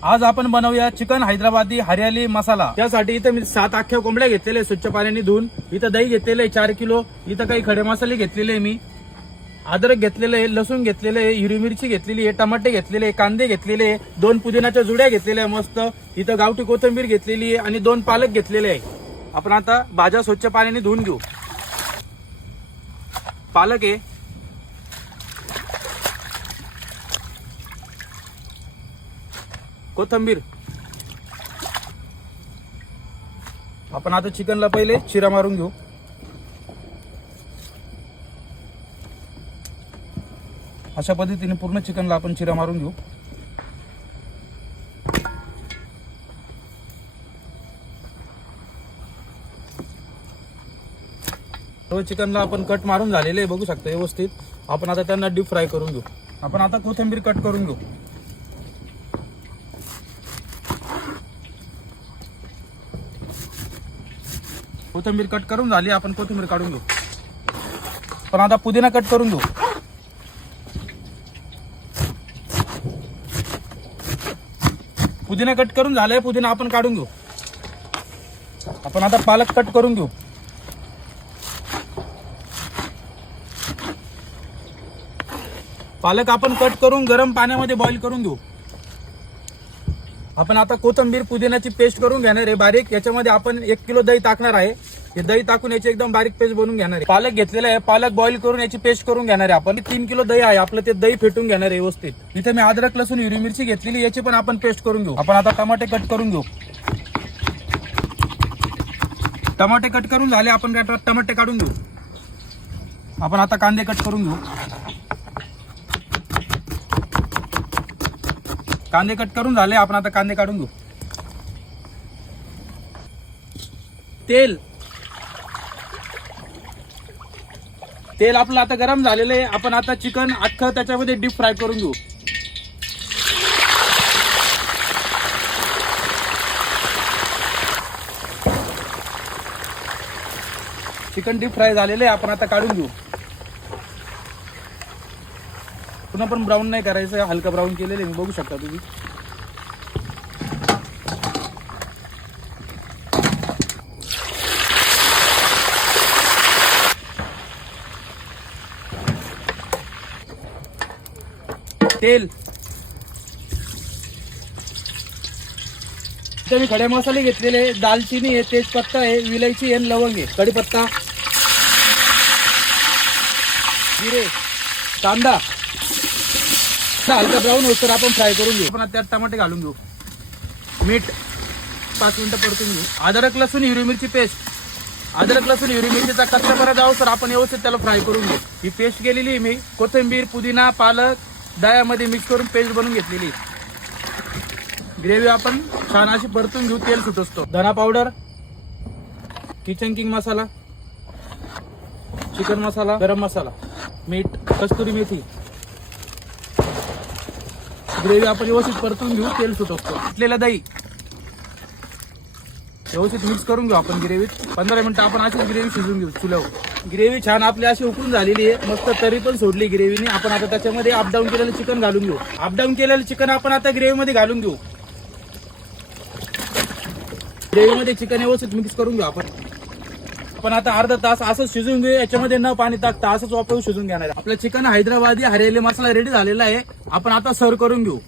आज आपण बनवूया चिकन हैदराबादी हरियाली मसाला। त्यासाठी इथं मी 7 अख्ख्या कोंबड्या घेतलेले स्वच्छ पाण्याने धुवून, इथं दही घेतलेले 4 किलो, इथं काही खडे मसाले घेतलेले, मी अद्रक घेतलेले, लसूण घेतलेले, हिरवी मिरची घेतलेली आहे, टमाटे घेतलेले, कांदे घेतलेले, 2 पुदिन्याच्या जुड्या घेतलेल्या मस्त, इथं गावठी कोथिंबीर घेतलेली आहे आणि 2 पालक घेतलेले आहे। आपण आता भाज्या स्वच्छ पाण्याने धुवून घेऊ। पालक आहे, कोथिंबीर, आपण आता चिकनला पहिले चिरा मारून घेऊ। अशा पद्धतीने पूर्ण चिकनला आपण चिरा मारून घेऊ। सर्व चिकनला आपण कट मारून झालेले बघू शकता व्यवस्थित। आपण आता त्यांना डीप फ्राय करून घेऊ। आपण आता कोथिंबीर कट करून घेऊ। कोथिंबीर कट करून झाली, आपण कोथिंबीर काढून घेऊ। पण आता पुदिना कट करून घेऊ। पुदिना कट करून झालाय, पुदिना आपण काढून घेऊ। आपण आता पालक कट करून घेऊ। पालक आपण कट करून गरम पाण्यामध्ये बॉईल करून घेऊ। आपण आता कोथिंबीर पुदिन्याची पेस्ट करून घेणार आहे बारीक। याच्यामध्ये आपण 1 किलो दही टाकणार आहे। हे दही टाकून याची एकदम बारीक पेस्ट बनवून घेणार आहे। पालक घेतलेला आहे, पालक बॉईल करून याची पेस्ट करून घेणार आहे आपण। 3 किलो दही आहे आपलं, ते दही फेटून घेणार आहे व्यवस्थित। इथे मी अद्रक लसूण हिरवी मिरची घेतलेली, याची पण आपण पेस्ट करून घेऊ। आपण आता टमाटे कट करून घेऊ। टमाटे कट करून झाले, आपण टमाटे काढून घेऊ। आपण आता कांदे कट करून घेऊ। कांदे कट करून झाले, आपण आता कांदे काढून घेऊ। तेल आपलं आता गरम झालेलं आहे। आपण आता चिकन अख्खं त्याच्यामध्ये डीप फ्राय करून घेऊ। चिकन डीप फ्राय झालेलं आहे, आपण आता काढून घेऊ। पुन्हा पण ब्राऊन नाही करायचं, हलका ब्राऊन केलेलं आहे, बघू शकता तुम्ही। तेल, इथे मी खडे मसाले घेतलेले, दालचिनी आहे, तेजपत्ता आहे, विलायची आहे, लवंग आहे, कढीपत्ता, जिरे, कांदा हलका ब्राऊन होतं आपण फ्राय करून घेऊ। आपण त्यात टमाटे घालून घेऊ, मीठ, 5 मिनिटं परतून घेऊ। अद्रक लसूण हिरवी मिरची पेस्ट, अद्रक लसूण हिरवी मिरचीचा कच्चापणा जाऊ तर आपण व्यवस्थित त्याला फ्राय करून घेऊ। ही पेस्ट केलेली आहे मी, कोथिंबीर, पुदिना, पालक दह्यामध्ये मिक्स करून पेस्ट बनवून घेतलेली। ग्रेव्ही आपण छान अशी परतून घेऊ, तेल सुटतो। धना पावडर, किचन किंग मसाला, चिकन मसाला, गरम मसाला, मीठ, कस्तुरी मेथी। ग्रेव्ही आपण व्यवस्थित परतून घेऊ, तेल सुटतो। घेतलेलं दही व्यवस्थित मिक्स करून घेऊ आपण ग्रेव्हीत। 15 मिनिटं आपण अशीच ग्रेव्ही शिजवून घेऊ चुल्यावर। ग्रेव्ही छान आपली अशी उकळून झालेली आहे, मस्त तरी पण सोडली ग्रेव्हीने। आपण आता त्याच्यामध्ये अपडाऊन केलेलं चिकन घालून घेऊ। अपडाऊन केलेलं चिकन आपण आता ग्रेव्हीमध्ये घालून घेऊ। ग्रेव्हीमध्ये चिकन व्यवस्थित मिक्स करून घेऊ आपण आता अर्धा तास असंच शिजवून घेऊ। याच्यामध्ये न पाणी टाकता असंच वापरून शिजवून घेणार। आपलं चिकन हैदराबादी हरियाली मसाला रेडी झालेला आहे, आपण आता सर्व करून घेऊ।